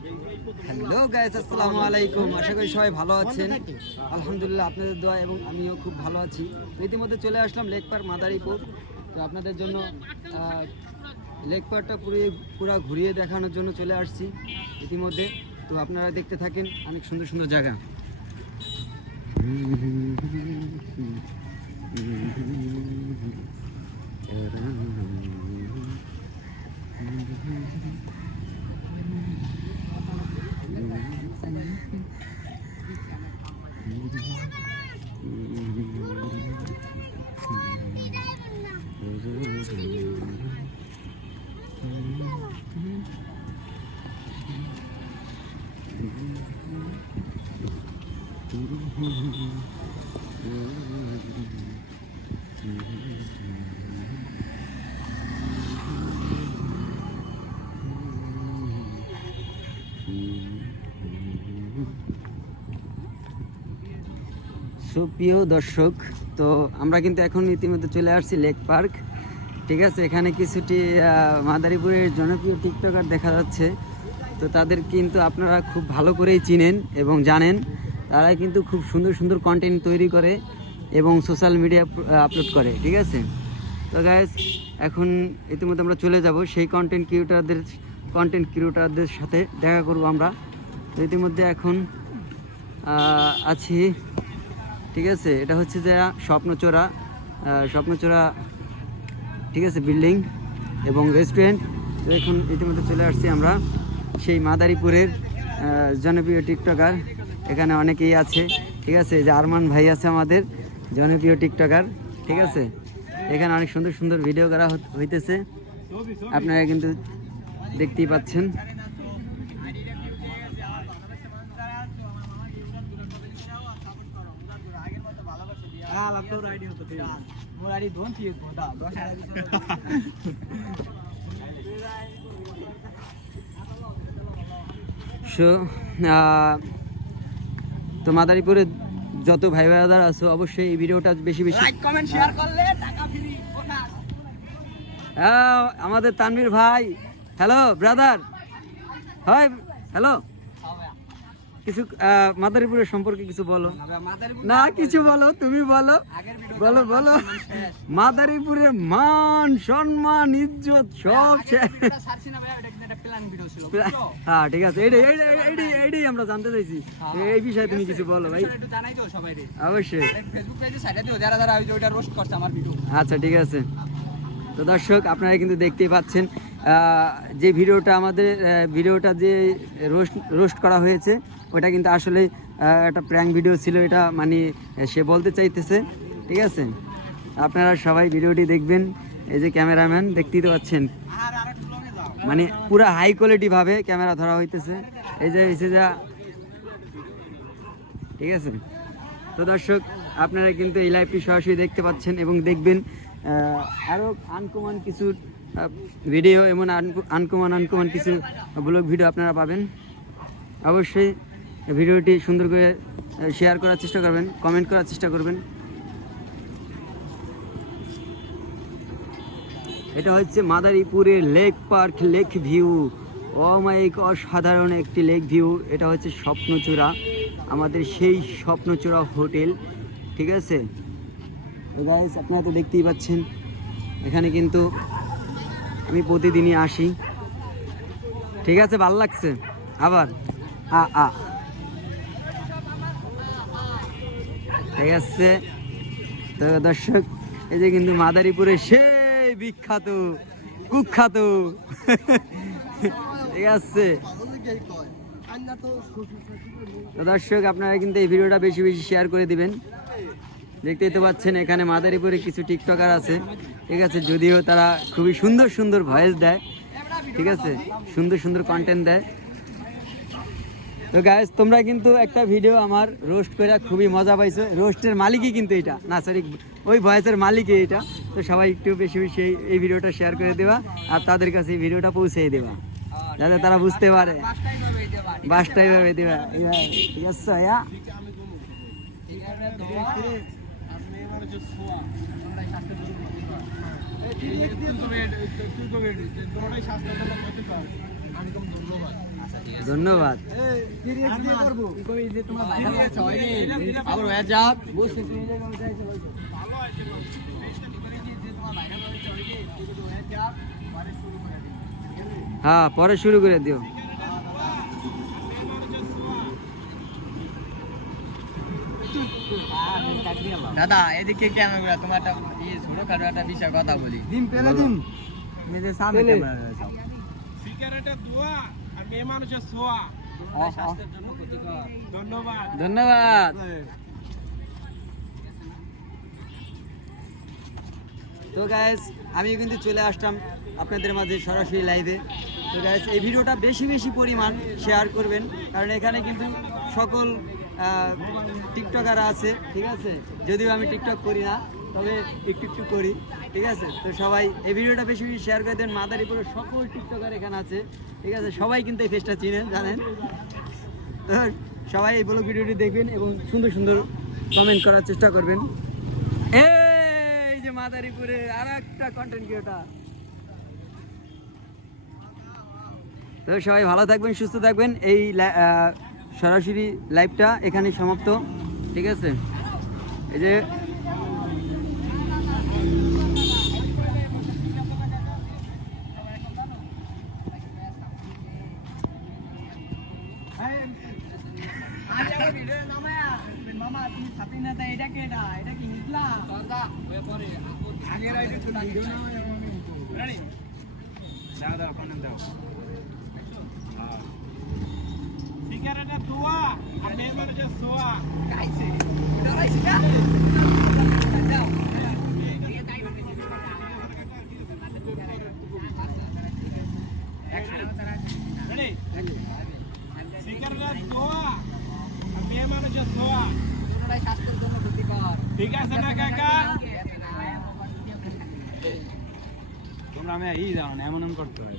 Hello guys আসসালামু আলাইকুম আশা করি সবাই ভালো আছেন। আলহামদুলিল্লাহ আপনাদের দোয়া এবং আমিও খুব ভালো আছি। ইতিমধ্যে চলে আসলাম লেক পার্ক মাদারীপুর। তো আপনাদের জন্য আহ, লেক পার্কটা পুরো পুরো ঘুরিয়ে দেখানোর জন্য চলে আসছি ইতিমধ্যে। তো আপনারা দেখতে থাকেন অনেক সুন্দর সুন্দর জায়গা। সুপ্রিয় দর্শক তো আমরা কিন্তু এখন ইতিমধ্যে চলে আসছি লেক পার্ক। ঠিক আছে, এখানে কিছুটি মাদারীপুরের জনপ্রিয় টিকটকার দেখা যাচ্ছে। তো তাদের কিন্তু আপনারা খুব ভালো করেই চিনেন এবং জানেন। তারা কিন্তু খুব সুন্দর সুন্দর কন্টেন্ট তৈরি করে এবং সোশ্যাল মিডিয়া আপলোড করে, ঠিক আছে? তো গাইজ এখন ইতিমধ্যে আমরা চলে যাব সেই কন্টেন্ট ক্রিয়েটারদের কন্টেন্ট ক্রিয়েটারদের সাথে দেখা করব আমরা। তো ইতিমধ্যে এখন আছি, ঠিক আছে? এটা হচ্ছে যে স্বপ্নচোরা স্বপ্নচোরা ঠিক আছে বিল্ডিং এবং রেস্টুরেন্ট তো এখন ইতিমধ্যে চলে আসছি আমরা সেই মাদারীপুরের জনপ্রিয় টিকটকার এখানে অনেকেই আছে, ঠিক আছে যে আরমান ভাই আছে আমাদের, জনপ্রিয় টিকটকার ঠিক আছে। এখানে অনেক সুন্দর সুন্দর ভিডিও করা হইতেছে। আপনারা কিন্তু দেখতেই পাচ্ছেন। সো তো মাদারীপুরে যত ভাই ভাইদার আছো অবশ্যই এই ভিডিওটা বেশি বেশি কমেন্ট শেয়ার করলে টাকা ফ্রি হ্যাঁ, আমাদের তানভীর ভাই। হ্যালো ব্রাদার হাই হ্যালো কিছু মাদারীপুরের সম্পর্কে কিছু বলো। না কিছু বলো তুমি বলো। বলো বলো। মাদারীপুরের মান সম্মান ইজ্জত সব হ্যাঁ ঠিক আছে। এইটাই আমরা জানতে চাইছি। এই বিষয়ে তুমি কিছু বলো ভাই। অবশ্যই। আচ্ছা ঠিক আছে। তো দর্শক আপনারা কিন্তু দেখতেই পাচ্ছেন যে ভিডিওটা আমাদের ভিডিওটা যে রোস্ট রোস্ট করা হয়েছে ওটা কিন্তু আসলে একটা প্র্যাঙ্ক ভিডিও ছিল এটা মানে সে বলতে চাইতেছে, ঠিক আছে? আপনারা সবাই ভিডিওটি দেখবেন, এই যে ক্যামেরাম্যান, দেখতেই তো পাচ্ছেন। মানে পুরো হাই কোয়ালিটিভাবে ক্যামেরা ধরা হইতেছে। এই যে, এসে যা, ঠিক আছে? তো দর্শক, আপনারা কিন্তু এই লাইভটি সরাসরি দেখতে পাচ্ছেন এবং দেখবেন আরও আনকমন কিছু ভিডিও এমন আনকমন আনকমন কিছু ব্লগ ভিডিও আপনারা পাবেন। অবশ্যই ভিডিওটি সুন্দর করে শেয়ার করার চেষ্টা করবেন কমেন্ট করার চেষ্টা করবেন। এটা হচ্ছে মাদারীপুরের লেক পার্ক, লেক ভিউ। অমায়িক অসাধারণ একটি লেক ভিউ। এটা হচ্ছে স্বপ্নচূড়া, আমাদের সেই স্বপ্নচূড়া হোটেল, ঠিক আছে? আপনারা তো দেখতেই পাচ্ছেন, এখানে কিন্তু আমি প্রতিদিনই আসি। ঠিক আছে, ভালো লাগছে? আবার, আ আ। ঠিক আছে তো দর্শক, এই যে কিন্তু মাদারীপুরে সেই বিখ্যাত, কুখ্যাত ঠিক আছে দর্শক, আপনারা কিন্তু এই ভিডিওটা বেশি বেশি শেয়ার করে দিবেন। দেখতেই তো পাচ্ছেন, এখানে মাদারীপুরে কিছু টিকটকার আছে। ঠিক আছে, যদিও তারা খুবই সুন্দর সুন্দর ভয়েস দেয়। ঠিক আছে, সুন্দর সুন্দর কন্টেন্ট দেয়। তো গাইস তোমরা কিন্তু একটা ভিডিও আমার রোস্ট করে খুবই মজা পাইছো রোস্টের মালিকই কিন্তু এটা না সরি ওই ভয়েসের মালিকই এটা তো সবাই একটু বেশি বেশি এই- ভিডিওটা শেয়ার করে দেওয়া আর তাদের কাছে এই ভিডিওটা পৌঁছে দেওয়া যাতে তারা বুঝতে পারে বাসটাই ভাবে দেওয়া আছে তো আচ্ছা ধন্যবাদ। আবার হয়ে হ্যাঁ পরে শুরু করে দিও। দাদা এদিকে ক্যামেরা তোমার একটা ইয়ে ছোটখাটো একটা বিষয় কথা বলি। দিন পেলে দিন। সামনে। ক্যামেরা রয়েছে সিগারেটের আর মেয়ে মানুষের ছোঁয়া। স্বাস্থ্যের জন্য ক্ষতিকর। ধন্যবাদ। ধন্যবাদ। তো গাইস আমি কিন্তু চলে আসলাম আপনাদের মাঝে সরাসরি লাইভে তো গাইস এই ভিডিওটা বেশি বেশি পরিমাণ শেয়ার করবেন কারণ এখানে কিন্তু সকল টিকটকার আছে ঠিক আছে? যদিও আমি টিকটক করি না তবে একটু একটু করি। ঠিক আছে? তো সবাই এই ভিডিওটা বেশি বেশি শেয়ার করে দেন। মাদারীপুরের সকল টিকটকার এখানে আছে। ঠিক আছে? সবাই কিন্তু এই ফেসটা চিনেন, জানেন? তো সবাই এই ব্লগ ভিডিওটি দেখবেন এবং সুন্দর সুন্দর কমেন্ট করার চেষ্টা করবেন। এই যে মাদারীপুরে আর একটা কন্টেন্ট ক্রিয়েটার তো সবাই ভালো থাকবেন, সুস্থ থাকবেন। এই সরাসরি লাইভটা এখানে সমাপ্ত। ঠিক আছে? এই যে মামা তুমি ছাতি না তাই এটা কেডা এটা কি হিজলা দাদা হয়ে পরে আগে তো ভিডিও নামায়া রেডি দাও দাও কোন দাও সিগারেটের ধোয়া আর মেয়ে মানুষের ছোঁয়া গাইছে ডরাইছি না দাও রেডি সিগারেটের ধোয়া আর মেয়ে মানুষের ছোঁয়া পুরোটাই স্বাস্থ্যের জন্য ক্ষতিকর ঠিক আছে না কাকা তোমরা আমি এই জানো এমন এমন করতে হয়।